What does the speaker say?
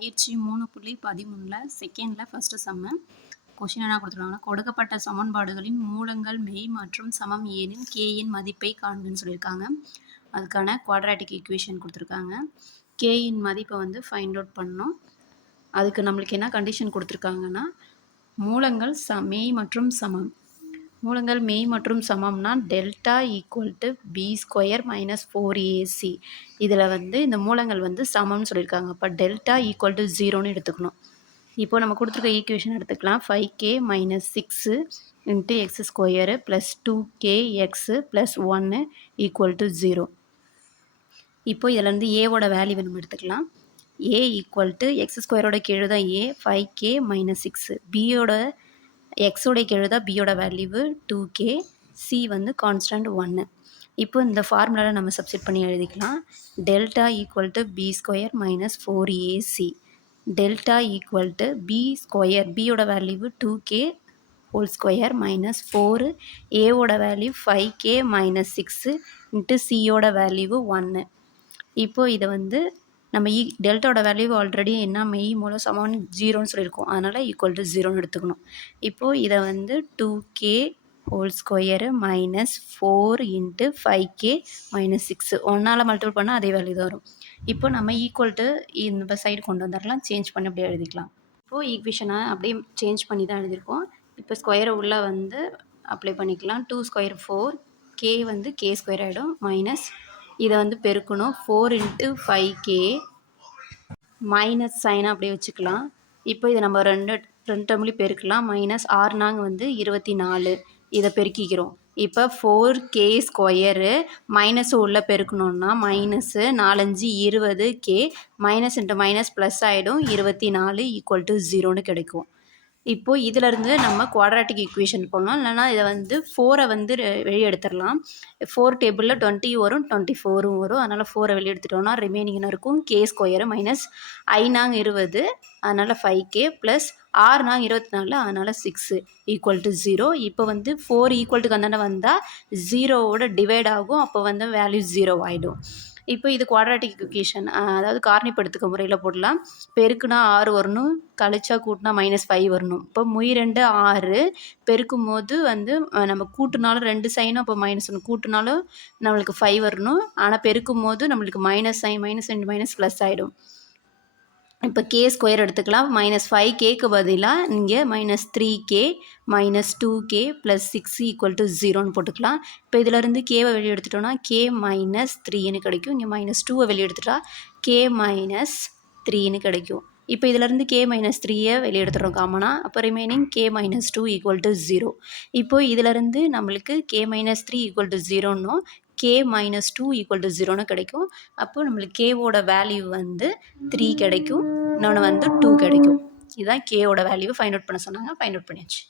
பயிற்சி மூணு புள்ளி பதிமூணில் செகண்டில் ஃபஸ்ட்டு செம்மு கொஷின் என்ன கொடுத்துருக்காங்கன்னா கொடுக்கப்பட்ட சமன்பாடுகளின் மூலங்கள் மெய் மற்றும் சமம் ஏனில் கேயின் மதிப்பை காண்புன்னு சொல்லியிருக்காங்க. அதுக்கான குவாட்ராட்டிக் ஈக்குவேஷன் கொடுத்துருக்காங்க. கேயின் மதிப்பை வந்து ஃபைண்ட் அவுட் பண்ணோம் அதுக்கு நம்மளுக்கு என்ன கண்டிஷன் கொடுத்துருக்காங்கன்னா மூலங்கள் ச மெய் மற்றும் சமம். மூலங்கள் மெய் மற்றும் சமம்னா delta equal to B square minus four AC இதில் வந்து இந்த மூலங்கள் வந்து சமம்னு சொல்லியிருக்காங்க. அப்போ டெல்டா ஈக்குவல் டு ஜீரோன்னு எடுத்துக்கணும். இப்போ நம்ம கொடுத்துருக்க ஈக்குவேஷன் எடுத்துக்கலாம். Five K minus six into X square plus two K X plus ஒன்று ஈக்குவல் டு ஜீரோ இப்போது இதில் வந்து ஏவோட வேல்யூ நம்ம எடுத்துக்கலாம். ஏ ஈக்குவல் டு எக்ஸ் ஸ்கொயரோட கீழே தான் A five K minus six பியோட எக்ஸோடைய கீழே தான் பியோட வேல்யூவு டூ கே சி வந்து கான்ஸ்டன்ட் ஒன்று இப்போ இந்த ஃபார்முலாவில் நம்ம சப்ஸ்டிட் பண்ணி எழுதிக்கலாம். Delta equal to B square minus four AC delta equal to B square பியோட value two K whole square minus four ஏவோட value five K minus six into சியோட வேல்யூவு ஒன்று இப்போது இதை வந்து நம்ம ஈ டெல்டாவோட வேல்யூ ஆல்ரெடி என்ன மெய் மூலம் சமம் ஜீரோன்னு சொல்லியிருக்கோம். அதனால் ஈக்குவல் டு ஜீரோன்னு எடுத்துக்கணும். இப்போது இதை வந்து two K whole square minus four into five K minus six ஒன்றால் மல்டிபிள் பண்ணால் அதே வேல்யூ தான் வரும். இப்போ நம்ம ஈக்குவல் டு இந்த சைடு கொண்டு வந்துடலாம் சேஞ்ச் பண்ணி அப்படியே எழுதிக்கலாம். இப்போது ஈக்குவேஷனை அப்படியே சேஞ்ச் பண்ணி தான் எழுதியிருக்கோம். இப்போ ஸ்கொயரை உள்ளே வந்து அப்ளை பண்ணிக்கலாம். டூ ஸ்கொயர் ஃபோர் கே வந்து கே ஸ்கொயர் ஆகிடும் மைனஸ் இதை வந்து பெருக்கணும். Four into five K minus சைனை அப்படியே வச்சுக்கலாம். இப்போ இதை நம்ம ரெண்டு ரெண்டு டம்ளி பெருக்கலாம். மைனஸ் ஆறு நாங்கள் வந்து இருபத்தி நாலு இதை பெருக்கிக்கிறோம். இப்போ ஃபோர் கே ஸ்கொயரு மைனஸ் உள்ளே பெருக்கணுன்னா மைனஸு நாலஞ்சு இருபது K minus into minus plus ஆகிடும் இருபத்தி நாலு ஈக்குவல் டு ஜீரோன்னு கிடைக்கும். இப்போது இதிலேருந்து நம்ம குவாட்ராட்டிக் ஈக்குவேஷன் போடலாம் இல்லைனா இதை வந்து ஃபோரை வந்து வெளியே எடுத்துடலாம் ஃபோர் டேபிளில் டுவெண்ட்டி வரும் டுவெண்ட்டி ஃபோரும் வரும். அதனால் ஃபோரை வெளியே எடுத்துட்டோம்னா ரிமைனிங் இருக்கும்? கே ஸ்கொயரு மைனஸ் ஐநாங்க இருபது அதனால் ஃபைவ் கே ப்ளஸ் ஆறு நாங்க இருபத்தி நாலு அதனால் சிக்ஸு ஈக்குவல் டு ஜீரோ இப்போ வந்து ஃபோர் ஈக்குவல் டு கந்தாண்ட வந்தால் ஜீரோவோட டிவைட் ஆகும். அப்போ வந்து வேல்யூ ஜீரோ ஆகிடும் இப்போ இது குவாட்ராட்டிக் இக்குவேஷன் அதாவது காரணிப்படுத்துக்க முறையில் போடலாம். பெருக்குனா ஆறு வரணும் கழிச்சா கூட்டினா மைனஸ் ஃபைவ் வரணும். இப்போ முய் ரெண்டு ஆறு. பெருக்கும் போது வந்து நம்ம கூட்டினாலும் ரெண்டு சைனும் அப்போ மைனஸ் ஒன்று கூட்டினாலும் நம்மளுக்கு ஃபைவ் வரணும். ஆனால் பெருக்கும் போது நம்மளுக்கு மைனஸ் சைன் மைனஸ் ரெண்டு மைனஸ் ப்ளஸ் ஆகிடும் இப்போ கே ஸ்கொயர் எடுத்துக்கலாம். மைனஸ் ஃபைவ் கேக்கு பதிலாக இங்கே minus three K minus two K plus six equal to ஜீரோன்னு போட்டுக்கலாம். இப்போ இதிலேருந்து கேவை வெளியே எடுத்துட்டோன்னா கே மைனஸ் த்ரீன்னு கிடைக்கும். இங்கே மைனஸ் டூவை வெளியே எடுத்துட்டா கே மைனஸ் த்ரீன்னு கிடைக்கும். இப்போ இதிலேருந்து கே மைனஸ் த்ரீயை வெளியெடுத்துறோம் காமனாக அப்போ remaining K minus two equal to zero இப்போது இதிலேருந்து நம்மளுக்கு K minus three equal to ஜீரோன்னும் K minus two equal to ஜீரோன்னு கிடைக்கும். அப்போ நம்மளுக்கு கேவோட வேல்யூ வந்து த்ரீ கிடைக்கும். இன்னொன்று வந்து டூ கிடைக்கும். இதுதான் கேவோட வேல்யூ ஃபைண்ட் அவுட் பண்ண சொன்னாங்க. ஃபைண்ட் அவுட் பண்ணியாச்சு.